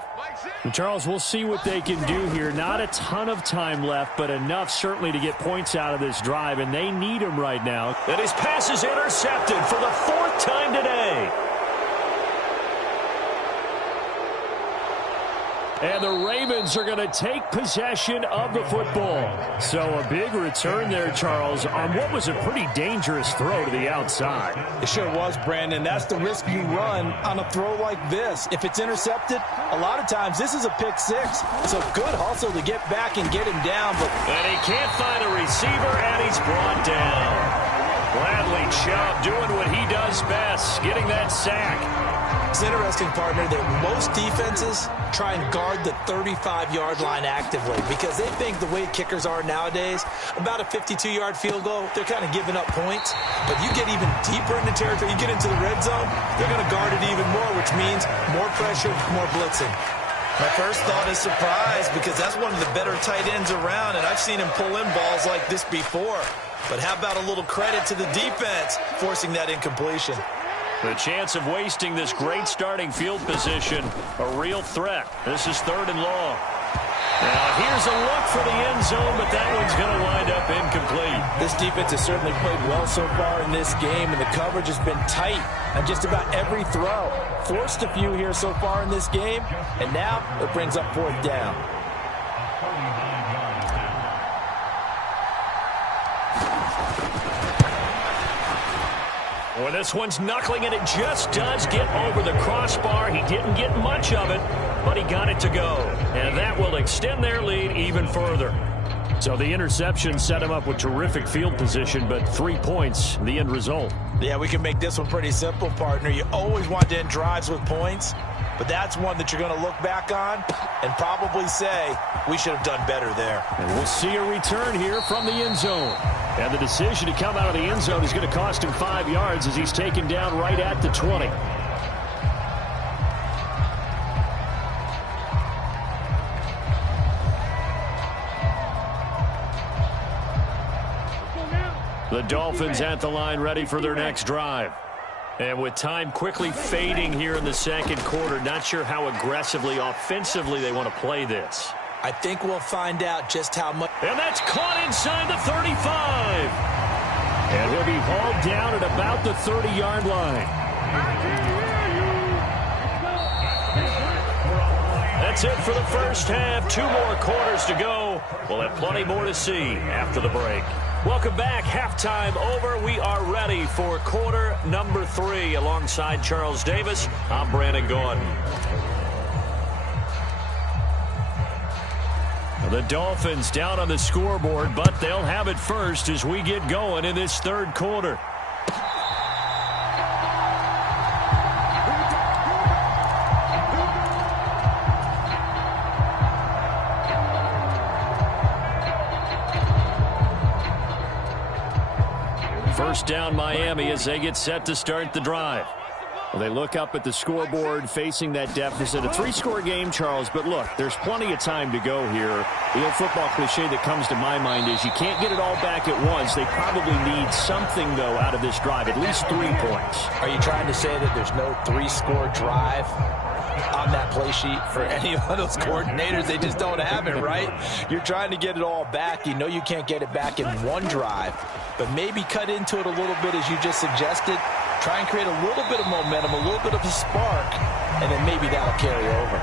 And Charles, we'll see what they can do here. Not a ton of time left, but enough certainly to get points out of this drive, and they need them right now. And his pass is intercepted for the 4th time today. And the Ravens are going to take possession of the football. So a big return there, Charles, on what was a pretty dangerous throw to the outside. It sure was, Brandon. That's the risk you run on a throw like this. If it's intercepted, a lot of times this is a pick six. So good hustle to get back and get him down. And he can't find a receiver, and he's brought down. Bradley Chubb doing what he does best, getting that sack. It's interesting, partner, that most defenses try and guard the 35-yard line actively because they think the way kickers are nowadays, about a 52-yard field goal, they're kind of giving up points. But you get even deeper into territory, you get into the red zone, they're going to guard it even more, which means more pressure, more blitzing. My first thought is surprise because that's one of the better tight ends around, and I've seen him pull in balls like this before. But how about a little credit to the defense forcing that incompletion? The chance of wasting this great starting field position, a real threat. This is 3rd and long. Now here's a look for the end zone, but that one's going to wind up incomplete. This defense has certainly played well so far in this game, and the coverage has been tight on just about every throw. Forced a few here so far in this game, and now it brings up 4th down. Well, this one's knuckling, and it just does get over the crossbar. He didn't get much of it, but he got it to go. And that will extend their lead even further. So the interception set him up with terrific field position, but 3 points, the end result. Yeah, we can make this one pretty simple, partner. You always want to end drives with points, but that's one that you're going to look back on and probably say, we should have done better there. And we'll see a return here from the end zone. And the decision to come out of the end zone is going to cost him 5 yards as he's taken down right at the 20. The Dolphins at the line ready for their next drive. And with time quickly fading here in the second quarter, not sure how aggressively, offensively they want to play this. I think we'll find out just how much. And that's caught inside the 35. And he'll be hauled down at about the 30-yard line. That's it for the first half. 2 more quarters to go. We'll have plenty more to see after the break. Welcome back. Halftime over. We are ready for quarter number 3. Alongside Charles Davis, I'm Brandon Gordon. The Dolphins down on the scoreboard, but they'll have it first as we get going in this third quarter. First down Miami as they get set to start the drive. Well, they look up at the scoreboard facing that deficit. A 3-score game, Charles, but look, there's plenty of time to go here. The old football cliche that comes to my mind is you can't get it all back at once. They probably need something, though, out of this drive, at least 3 points. Are you trying to say that there's no 3-score drive on that play sheet for any of those coordinators? They just don't have it, right? You're trying to get it all back. You know you can't get it back in one drive, but maybe cut into it a little bit as you just suggested. Try and create a little bit of momentum, a little bit of a spark, and then maybe that'll carry over.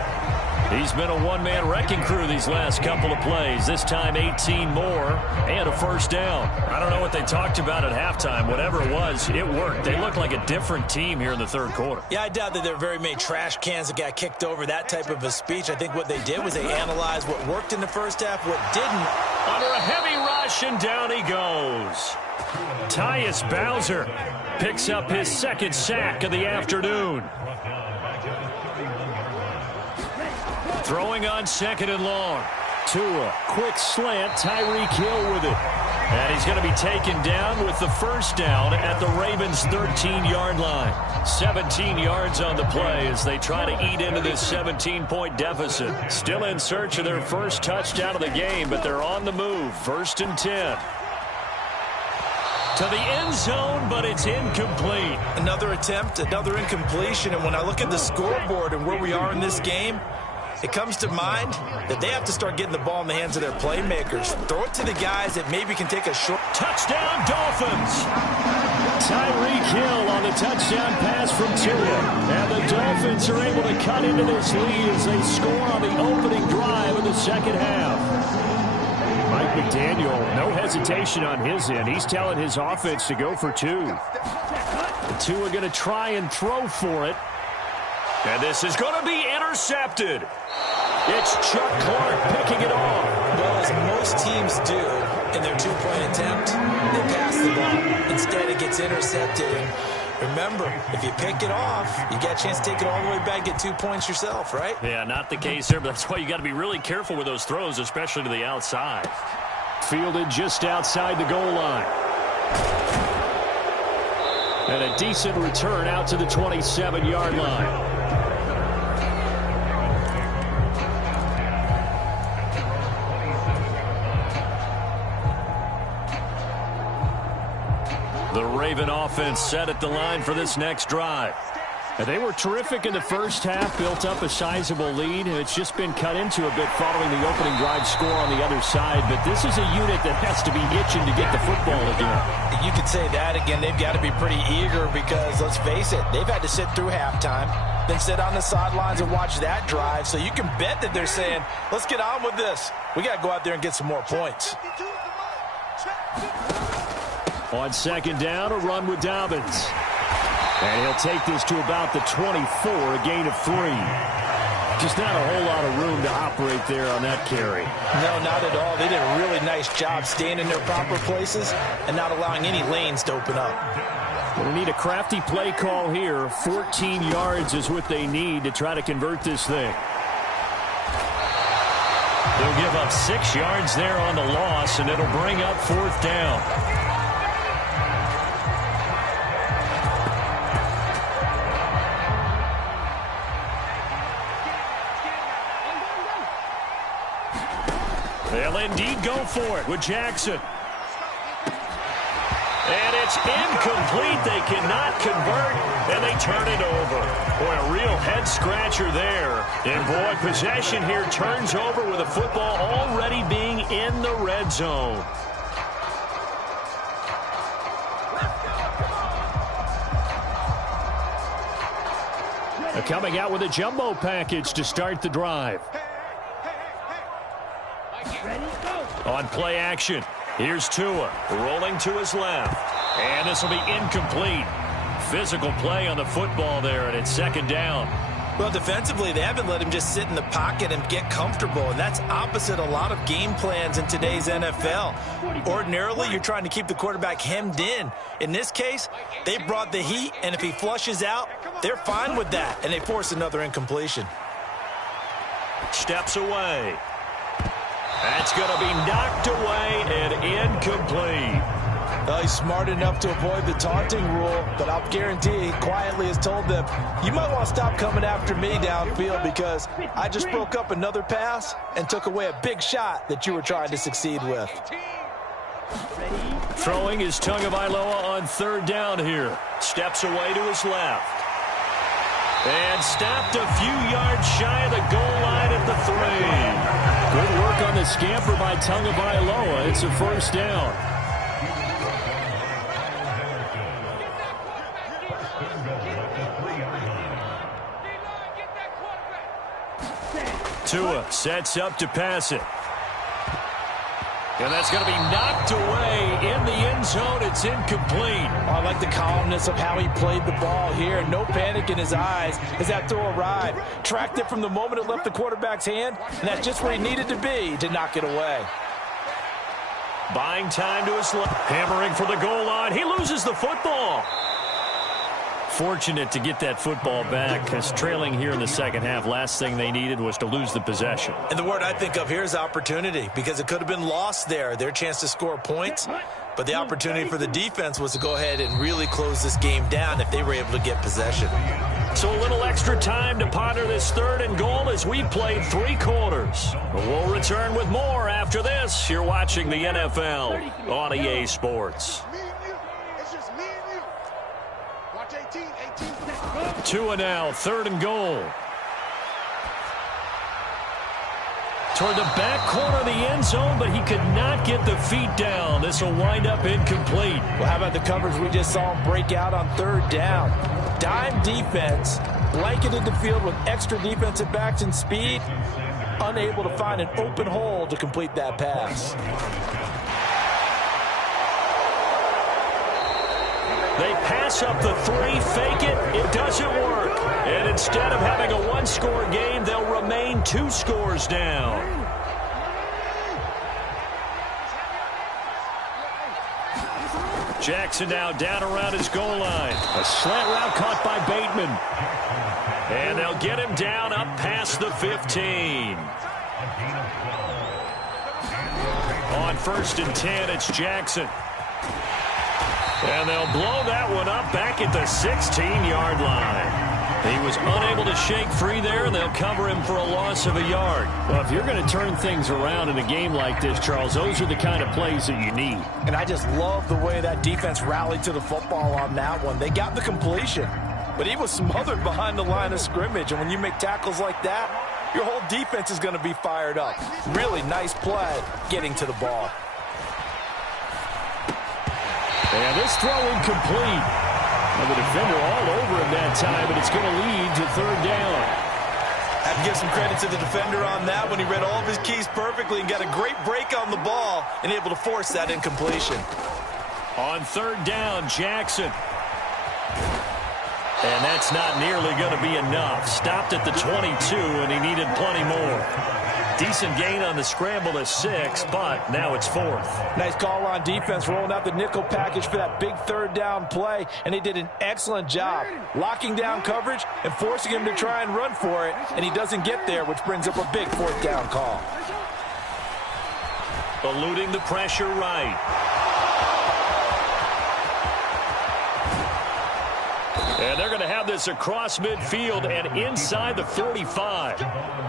He's been a one-man wrecking crew these last couple of plays. This time 18 more and a first down. I don't know what they talked about at halftime. Whatever it was, it worked. They look like a different team here in the third quarter. Yeah, I doubt that there are very many trash cans that got kicked over, that type of a speech. I think what they did was they analyzed what worked in the first half, what didn't. Under a heavy rush, and down he goes. Tyus Bowser picks up his second sack of the afternoon. Throwing on second and long. Tua, quick slant, Tyreek Hill with it. And he's going to be taken down with the first down at the Ravens' 13-yard line. 17 yards on the play as they try to eat into this 17-point deficit. Still in search of their first touchdown of the game, but they're on the move. 1st and 10. To the end zone, but it's incomplete. Another attempt, another incompletion, and when I look at the scoreboard and where we are in this game, it comes to mind that they have to start getting the ball in the hands of their playmakers. Throw it to the guys that maybe can take a short. Touchdown, Dolphins! Tyreek Hill on the touchdown pass from Tua. And the Dolphins are able to cut into this lead as they score on the opening drive of the second half. Mike McDaniel, no hesitation on his end. He's telling his offense to go for two. Tua going to try and throw for it. And this is going to be intercepted. It's Chuck Clark picking it off. Well, as most teams do in their two-point attempt, they pass the ball. Instead, it gets intercepted. And remember, if you pick it off, you got a chance to take it all the way back, get 2 points yourself, right? Yeah, not the case there, but that's why you got to be really careful with those throws, especially to the outside. Fielded just outside the goal line. And a decent return out to the 27-yard line. The Raven offense set at the line for this next drive. And they were terrific in the first half, built up a sizable lead, and it's just been cut into a bit following the opening drive score on the other side. But this is a unit that has to be itching to get the football again. You could say that again. They've got to be pretty eager because, let's face it, they've had to sit through halftime, then sit on the sidelines and watch that drive. So you can bet that they're saying, let's get on with this. We got to go out there and get some more points. On second down, a run with Dobbins. And he'll take this to about the 24, a gain of 3. Just not a whole lot of room to operate there on that carry. No, not at all. They did a really nice job staying in their proper places and not allowing any lanes to open up. They need a crafty play call here. 14 yards is what they need to try to convert this thing. They'll give up 6 yards there on the loss, and it'll bring up 4th down. They'll indeed go for it with Jackson. And it's incomplete. They cannot convert, and they turn it over. Boy, a real head-scratcher there. And, boy, possession here turns over with the football already being in the red zone. Coming out with a jumbo package to start the drive. On play action, here's Tua rolling to his left. And this will be incomplete. Physical play on the football there, and it's second down. Well, defensively, they haven't let him just sit in the pocket and get comfortable, and that's opposite a lot of game plans in today's NFL. Ordinarily, you're trying to keep the quarterback hemmed in. In this case, they brought the heat, and if he flushes out, they're fine with that, and they force another incompletion. Steps away. That's going to be knocked away and incomplete. Well, he's smart enough to avoid the taunting rule, but I'll guarantee he quietly has told them, you might want to stop coming after me downfield because I just broke up another pass and took away a big shot that you were trying to succeed with. Throwing is Tagovailoa on 3rd down here. Steps away to his left. And stopped a few yards shy of the goal line at the 3. Good work on the scamper by Tagovailoa. It's a 1st down. Tua sets up to pass it. And that's going to be knocked away in the end zone. It's incomplete. I like the calmness of how he played the ball here. No panic in his eyes as that throw arrived. Tracked it from the moment it left the quarterback's hand, and that's just where he needed to be to knock it away. Buying time to his left. Hammering for the goal line. He loses the football. Fortunate to get that football back because trailing here in the second half, last thing they needed was to lose the possession. And the word I think of here is opportunity because it could have been lost there, their chance to score points. But the opportunity for the defense was to go ahead and really close this game down if they were able to get possession. So a little extra time to ponder this 3rd and goal as we played 3 quarters. We'll return with more after this. You're watching the NFL on EA Sports. Tua now, 3rd and goal. Toward the back corner of the end zone, but he could not get the feet down. This will wind up incomplete. Well, how about the coverage we just saw him break out on third down? Dime defense, blanketed the field with extra defensive backs and speed, unable to find an open hole to complete that pass. They pass up the 3, fake it, it doesn't work. And instead of having a one-score game, they'll remain 2 scores down. Jackson now down around his goal line. A slant route caught by Bateman. And they'll get him down up past the 15. On 1st and 10, it's Jackson. And they'll blow that one up back at the 16-yard line. He was unable to shake free there, and they'll cover him for a loss of a yard. Well, if you're going to turn things around in a game like this, Charles, those are the kind of plays that you need. And I just love the way that defense rallied to the football on that one. They got the completion, but he was smothered behind the line of scrimmage. And when you make tackles like that, your whole defense is going to be fired up. Really nice play getting to the ball. And this throw incomplete. And the defender all over him that time, but it's going to lead to third down. I have to give some credit to the defender on that when he read all of his keys perfectly and got a great break on the ball and able to force that incompletion. On third down, Jackson. And that's not nearly going to be enough. Stopped at the 22, and he needed plenty more. Decent gain on the scramble to 6, but now it's 4th. Nice call on defense, rolling out the nickel package for that big third down play, and they did an excellent job locking down coverage and forcing him to try and run for it, and he doesn't get there, which brings up a big 4th down call. Eluding the pressure right. And they're going to have this across midfield and inside the 45.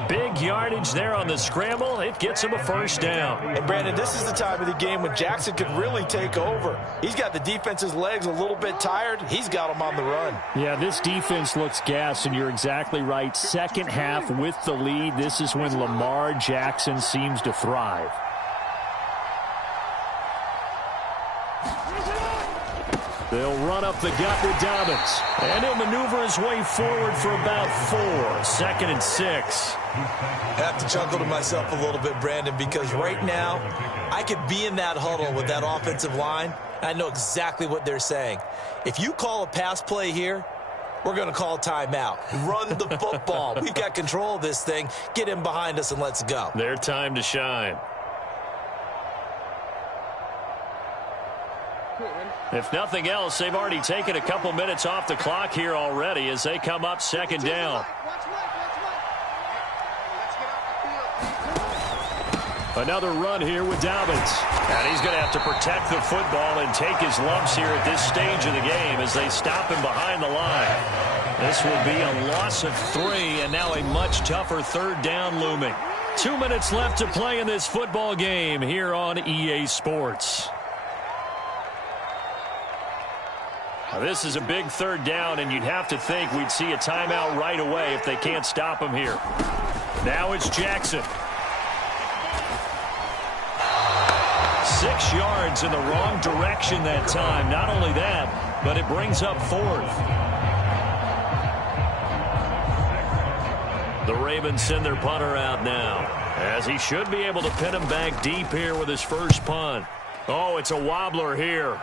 Big yardage there on the scramble. It gets him a 1st down. And, Brandon, this is the time of the game when Jackson could really take over. He's got the defense's legs a little bit tired. He's got them on the run. Yeah, this defense looks gassed, and you're exactly right. Second half with the lead, this is when Lamar Jackson seems to thrive. They'll run up the gut with Dobbins. And he'll maneuver his way forward for about 4. 2nd and 6. I have to chuckle to myself a little bit, Brandon, because right now I could be in that huddle with that offensive line. I know exactly what they're saying. If you call a pass play here, we're going to call timeout. Run the football. We've got control of this thing. Get in behind us and let's go. Their time to shine. If nothing else, they've already taken a couple minutes off the clock here already as they come up 2nd down. Another run here with Dobbins. And he's going to have to protect the football and take his lumps here at this stage of the game as they stop him behind the line. This will be a loss of 3 and now a much tougher 3rd down looming. 2 minutes left to play in this football game here on EA Sports. Now, this is a big 3rd down, and you'd have to think we'd see a timeout right away if they can't stop him here. Now it's Jackson. 6 yards in the wrong direction that time. Not only that, but it brings up 4th. The Ravens send their punter out now, as he should be able to pin him back deep here with his first punt. Oh, it's a wobbler here.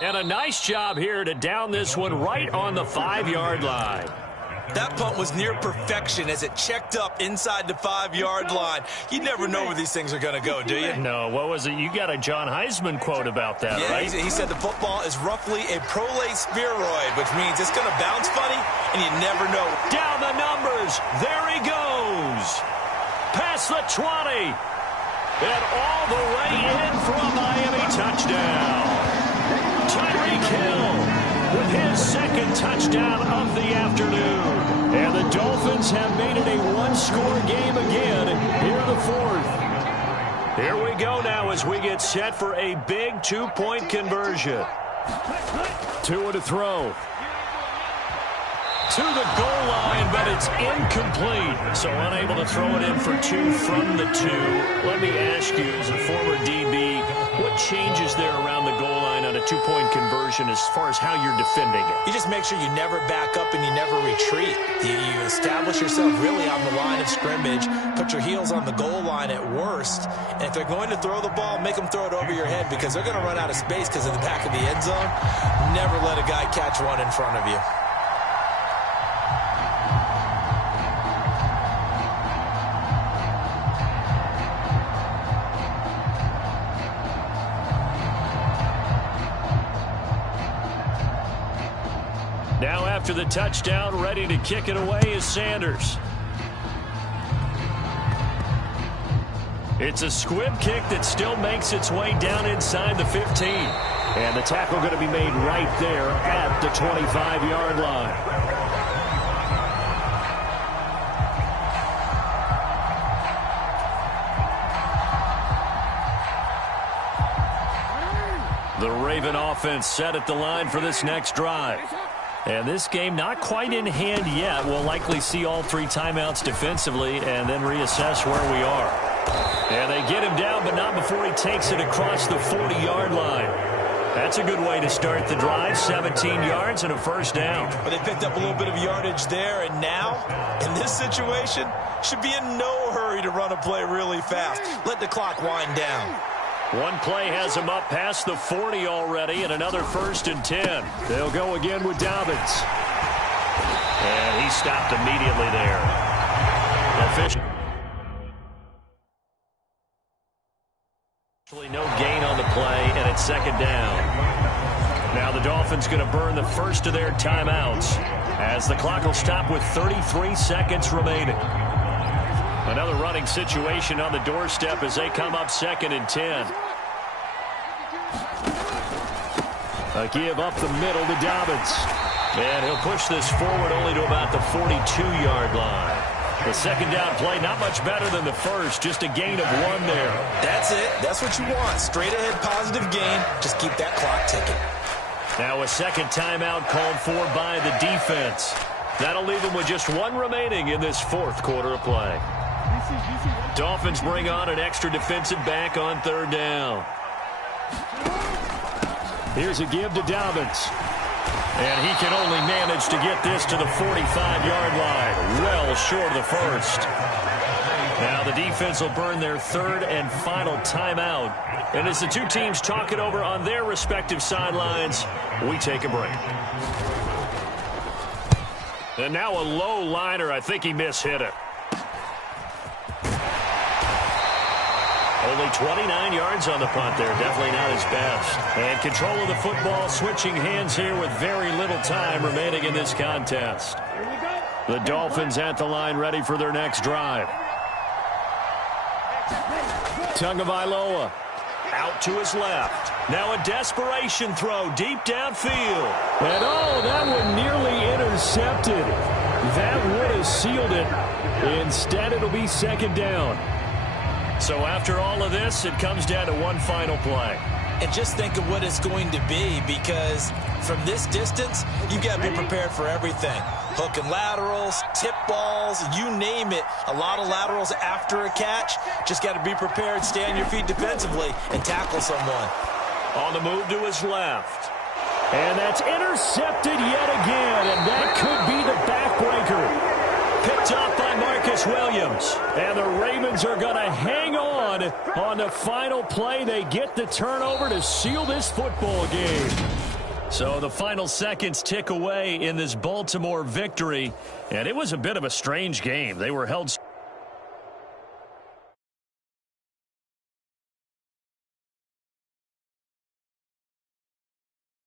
And a nice job here to down this one right on the 5-yard line. That punt was near perfection as it checked up inside the 5-yard line. You never know where these things are going to go, do you? No, what was it? You got a John Heisman quote about that, yeah, right? He said the football is roughly a prolate spheroid, which means it's going to bounce funny, and you never know. Down the numbers. There he goes. Past the 20. And all the way in for a Miami touchdown. Tyreek Hill with his 2nd touchdown of the afternoon. And the Dolphins have made it a one-score game again here in the 4th. Here we go now as we get set for a big 2-point conversion. Tua to throw. To the goal line, but it's incomplete. So unable to throw it in for 2 from the 2. Let me ask you, as a former DB, what changes there around the goal line on a 2-point conversion as far as how you're defending it? You just make sure you never back up and you never retreat. You establish yourself really on the line of scrimmage, put your heels on the goal line at worst, and if they're going to throw the ball, make them throw it over your head because they're going to run out of space because of the back of the end zone. Never let a guy catch one in front of you. Now after the touchdown, ready to kick it away is Sanders. It's a squib kick that still makes its way down inside the 15. And the tackle going to be made right there at the 25-yard line. The Raven offense set at the line for this next drive. And this game not quite in hand yet. We'll likely see all 3 timeouts defensively and then reassess where we are. And they get him down, but not before he takes it across the 40-yard line. That's a good way to start the drive. 17 yards and a first down. But they picked up a little bit of yardage there, and now, in this situation, should be in no hurry to run a play really fast. Let the clock wind down. One play has him up past the 40 already, and another 1st and 10. They'll go again with Dobbins. And he stopped immediately there. Officially no gain on the play, and it's 2nd down. Now the Dolphins going to burn the first of their timeouts as the clock will stop with 33 seconds remaining. Another running situation on the doorstep as they come up 2nd and 10. A give up the middle to Dobbins. And he'll push this forward only to about the 42-yard line. The 2nd down play, not much better than the first, just a gain of 1 there. That's it. That's what you want. Straight ahead positive gain. Just keep that clock ticking. Now a 2nd timeout called for by the defense. That'll leave them with just 1 remaining in this 4th quarter of play. Dolphins bring on an extra defensive back on 3rd down. Here's a give to Dobbins. And he can only manage to get this to the 45-yard line. Well short of the first. Now the defense will burn their 3rd and final timeout. And as the 2 teams talk it over on their respective sidelines, we take a break. And now a low liner. I think he mishit it. Only 29 yards on the punt there. Definitely not his best. And control of the football switching hands here with very little time remaining in this contest. The Dolphins at the line ready for their next drive. Tagovailoa out to his left. Now a desperation throw deep downfield. And oh, that one nearly intercepted. That would have sealed it. Instead, it'll be 2nd down. So after all of this, it comes down to 1 final play. And just think of what it's going to be, because from this distance, you've got to be prepared for everything. Hook and laterals, tip balls, you name it. A lot of laterals after a catch. Just got to be prepared, stay on your feet defensively, and tackle someone. On the move to his left. And that's intercepted yet again, and that could be the backbreaker. Picked off by Marcus Williams. And the Ravens are going to hang on the final play. They get the turnover to seal this football game. So the final seconds tick away in this Baltimore victory. And it was a bit of a strange game. They were held